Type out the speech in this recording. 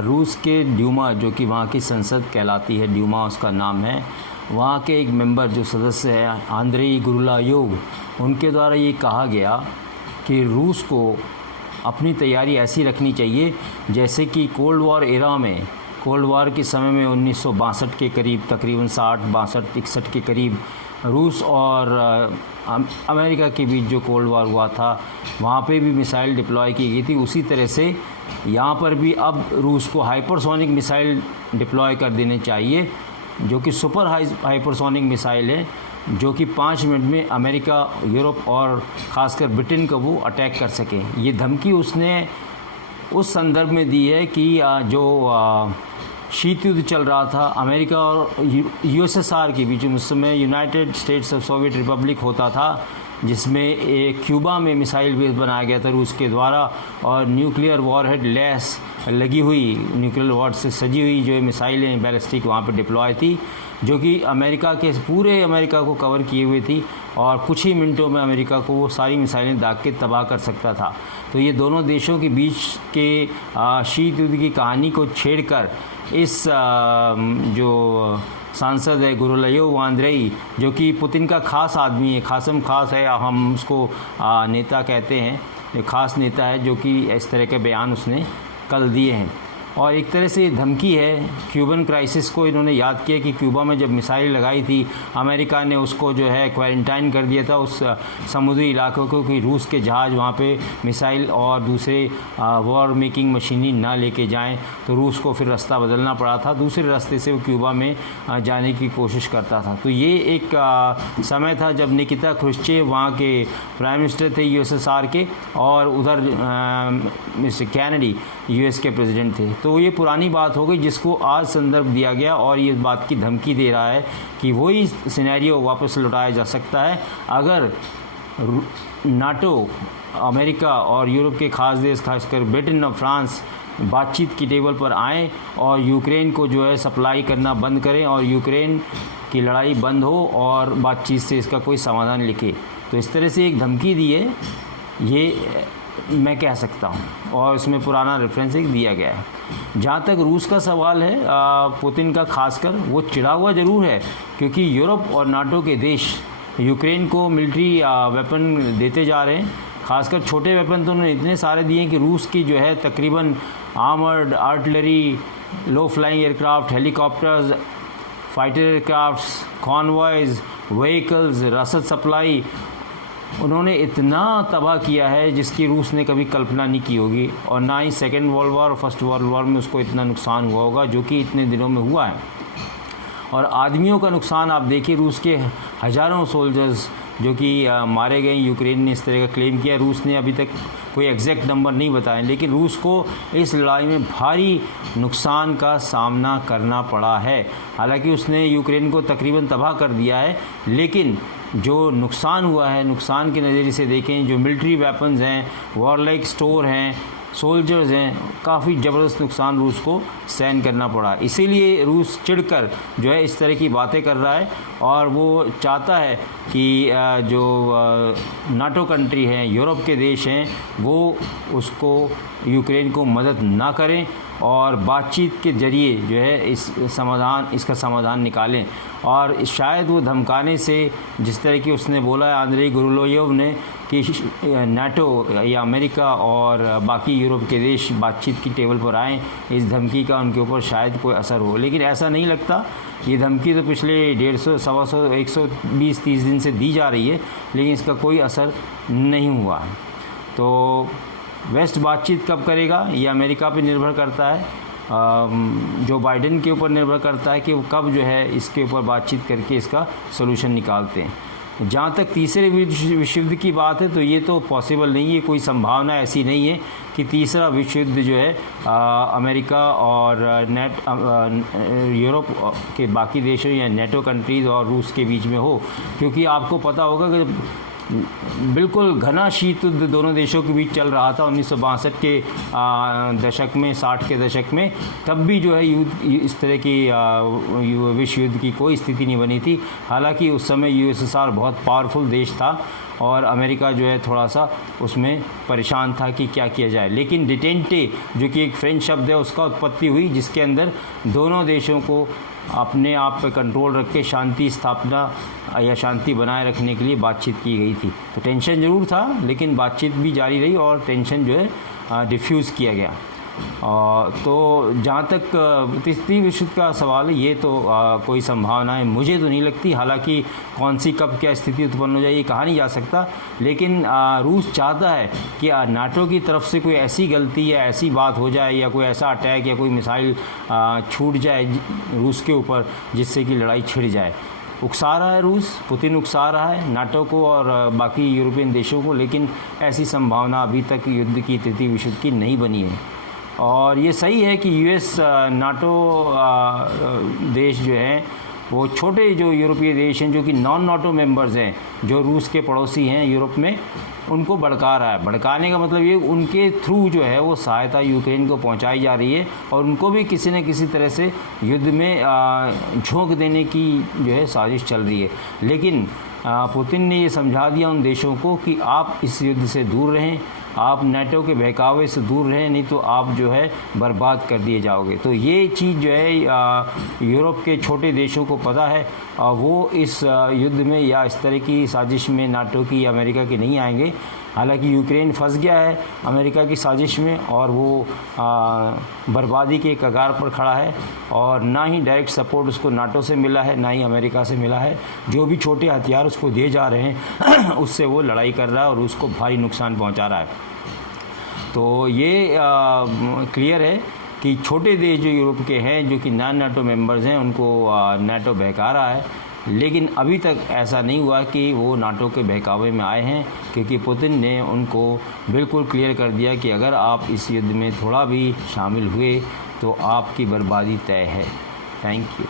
रूस के ड्यूमा, जो कि वहाँ की संसद कहलाती है, ड्यूमा उसका नाम है, वहाँ के एक मेंबर जो सदस्य है आंद्रेई गुरुलायोव, उनके द्वारा ये कहा गया कि रूस को अपनी तैयारी ऐसी रखनी चाहिए जैसे कि कोल्ड वॉर एरा में, कोल्ड वॉर के समय में 1962 के करीब, तकरीबन 60-62-61 के करीब रूस और अमेरिका के बीच जो कोल्ड वॉर हुआ था, वहाँ पे भी मिसाइल डिप्लॉय की गई थी। उसी तरह से यहाँ पर भी अब रूस को हाइपरसोनिक मिसाइल डिप्लॉय कर देने चाहिए, जो कि सुपर हाइपरसोनिक मिसाइल है, जो कि 5 मिनट में अमेरिका, यूरोप और ख़ासकर ब्रिटेन को वो अटैक कर सके। ये धमकी उसने उस संदर्भ में दी है कि जो शीत युद्ध चल रहा था अमेरिका और यूएसएसआर के बीच, उस समय United states of Soviet Republic होता था, जिसमें एक क्यूबा में मिसाइल बेस बनाया गया था रूस के द्वारा, और न्यूक्लियर वॉरहेड लैस लगी हुई, न्यूक्लियर वॉर से सजी हुई जो मिसाइलें बैलिस्टिक वहाँ पर डिप्लॉय थी, जो कि अमेरिका के पूरे अमेरिका को कवर किए हुए थी और कुछ ही मिनटों में अमेरिका को वो सारी मिसाइलें दाग के तबाह कर सकता था। तो ये दोनों देशों के बीच के शीत युद्ध की कहानी को छेड़कर इस जो सांसद है गुरुलायोव आंद्रेई, जो कि पुतिन का खास आदमी है, खासम खास है, हम उसको नेता कहते हैं, खास नेता है, जो कि इस तरह के बयान उसने कल दिए हैं। और एक तरह से धमकी है क्यूबन क्राइसिस को। इन्होंने याद किया कि क्यूबा में जब मिसाइल लगाई थी, अमेरिका ने उसको जो है क्वारंटाइन कर दिया था उस समुद्री इलाकों को, कि रूस के जहाज़ वहाँ पे मिसाइल और दूसरे वॉर मेकिंग मशीनरी ना लेके जाएं, तो रूस को फिर रास्ता बदलना पड़ा था, दूसरे रास्ते से वो क्यूबा में जाने की कोशिश करता था। तो ये एक समय था जब निकिता क्रुश्चेव वहाँ के प्राइम मिनिस्टर थे यूएसएसआर के, और उधर मिस्टर कैनेडी यूएस के प्रेसिडेंट थे। तो ये पुरानी बात हो गई जिसको आज संदर्भ दिया गया, और ये बात की धमकी दे रहा है कि वही सिनेरियो वापस लौटाया जा सकता है अगर नाटो, अमेरिका और यूरोप के खास देश, खासकर ब्रिटेन और फ्रांस बातचीत की टेबल पर आएँ और यूक्रेन को जो है सप्लाई करना बंद करें और यूक्रेन की लड़ाई बंद हो और बातचीत से इसका कोई समाधान लिखे। तो इस तरह से एक धमकी दी है, ये मैं कह सकता हूँ, और इसमें पुराना रेफरेंस एक दिया गया है। जहाँ तक रूस का सवाल है, पुतिन का खासकर, वो चिढ़ा हुआ ज़रूर है, क्योंकि यूरोप और नाटो के देश यूक्रेन को मिलिट्री वेपन देते जा रहे हैं। खासकर छोटे वेपन तो उन्होंने इतने सारे दिए कि रूस की जो है तकरीबन armoured artillery, low flying aircraft, helicopters, fighter aircrafts, convoys, vehicles, रसद सप्लाई, उन्होंने इतना तबाह किया है जिसकी रूस ने कभी कल्पना नहीं की होगी, और ना ही सेकेंड वर्ल्ड वॉर और फर्स्ट वर्ल्ड वॉर में उसको इतना नुकसान हुआ होगा जो कि इतने दिनों में हुआ है। और आदमियों का नुकसान आप देखिए, रूस के हज़ारों सोल्जर्स जो कि मारे गए, यूक्रेन ने इस तरह का क्लेम किया। रूस ने अभी तक कोई एग्जैक्ट नंबर नहीं बताए, लेकिन रूस को इस लड़ाई में भारी नुकसान का सामना करना पड़ा है। हालांकि उसने यूक्रेन को तकरीबन तबाह कर दिया है, लेकिन जो नुकसान हुआ है, नुकसान के नज़रिए से देखें, जो मिलिट्री वेपन्स हैं, वॉरलाइक स्टोर हैं, सोल्जर्स हैं, काफ़ी ज़बरदस्त नुकसान रूस को सहन करना पड़ा। इसीलिए रूस चिढ़कर जो है इस तरह की बातें कर रहा है, और वो चाहता है कि जो नाटो कंट्री हैं, यूरोप के देश हैं, वो उसको, यूक्रेन को मदद ना करें और बातचीत के ज़रिए जो है इसका समाधान निकालें। और शायद वो धमकाने से, जिस तरह की उसने बोला है आंद्रेई गुरुलायोव ने, कि नाटो या अमेरिका और बाकी यूरोप के देश बातचीत की टेबल पर आएँ, इस धमकी का उनके ऊपर शायद कोई असर हो। लेकिन ऐसा नहीं लगता। ये धमकी तो पिछले 150, 125, 120-130 दिन से दी जा रही है, लेकिन इसका कोई असर नहीं हुआ। तो वेस्ट बातचीत कब करेगा, ये अमेरिका पे निर्भर करता है, जो बाइडेन के ऊपर निर्भर करता है कि वो कब जो है इसके ऊपर बातचीत करके इसका सोल्यूशन निकालते हैं। जहाँ तक तीसरे विश्व युद्ध की बात है, तो ये तो पॉसिबल नहीं है, कोई संभावना ऐसी नहीं है कि तीसरा विश्व युद्ध जो है अमेरिका और यूरोप के बाकी देशों या नेटो कंट्रीज़ और रूस के बीच में हो। क्योंकि आपको पता होगा कि बिल्कुल घना शीत युद्ध दोनों देशों के बीच चल रहा था 1962 के दशक में, 60 के दशक में, तब भी जो है इस तरह की विश्व युद्ध की कोई स्थिति नहीं बनी थी। हालांकि उस समय यूएसएसआर बहुत पावरफुल देश था और अमेरिका जो है थोड़ा सा उसमें परेशान था कि क्या किया जाए। लेकिन डिटेंटे जो कि एक फ्रेंच शब्द है उसका उत्पत्ति हुई, जिसके अंदर दोनों देशों को अपने आप पे कंट्रोल रख के शांति स्थापना या शांति बनाए रखने के लिए बातचीत की गई थी। तो टेंशन ज़रूर था, लेकिन बातचीत भी जारी रही और टेंशन जो है डिफ्यूज़ किया गया। तो जहाँ तक तीसरी विश्व का सवाल है, ये तो कोई संभावनाएं मुझे तो नहीं लगती। हालांकि कौन सी कब क्या स्थिति उत्पन्न हो जाए ये कहा नहीं जा सकता, लेकिन रूस चाहता है कि नाटो की तरफ से कोई ऐसी गलती या ऐसी बात हो जाए या कोई ऐसा अटैक या कोई मिसाइल छूट जाए रूस के ऊपर, जिससे कि लड़ाई छिड़ जाए। उकसा रहा है रूस, पुतिन उकसा रहा है नाटो को और बाकी यूरोपियन देशों को, लेकिन ऐसी संभावना अभी तक युद्ध की तृतीय विश्व की नहीं बनी है। और ये सही है कि यूएस नाटो देश जो हैं वो छोटे जो यूरोपीय देश हैं जो कि नॉन नाटो मेंबर्स हैं, जो रूस के पड़ोसी हैं यूरोप में, उनको भड़का रहा है। भड़काने का मतलब ये उनके थ्रू जो है वो सहायता यूक्रेन को पहुंचाई जा रही है और उनको भी किसी न किसी तरह से युद्ध में झोंक देने की जो है साजिश चल रही है। लेकिन पुतिन ने ये समझा दिया उन देशों को कि आप इस युद्ध से दूर रहें, आप नाटो के बहकावे से दूर रहें, नहीं तो आप जो है बर्बाद कर दिए जाओगे। तो ये चीज़ जो है यूरोप के छोटे देशों को पता है, वो इस युद्ध में या इस तरह की साजिश में नाटो की या अमेरिका की नहीं आएंगे। हालांकि यूक्रेन फंस गया है अमेरिका की साजिश में और वो बर्बादी के कगार पर खड़ा है, और ना ही डायरेक्ट सपोर्ट उसको नाटो से मिला है, ना ही अमेरिका से मिला है। जो भी छोटे हथियार उसको दिए जा रहे हैं उससे वो लड़ाई कर रहा है और उसको भारी नुकसान पहुंचा रहा है। तो ये क्लियर है कि छोटे देश जो यूरोप के हैं, जो कि नॉन नाटो मेंबर्स हैं, उनको नाटो बहका रहा है। लेकिन अभी तक ऐसा नहीं हुआ कि वो नाटो के बहकावे में आए हैं, क्योंकि पुतिन ने उनको बिल्कुल क्लियर कर दिया कि अगर आप इस युद्ध में थोड़ा भी शामिल हुए तो आपकी बर्बादी तय है। Thank you.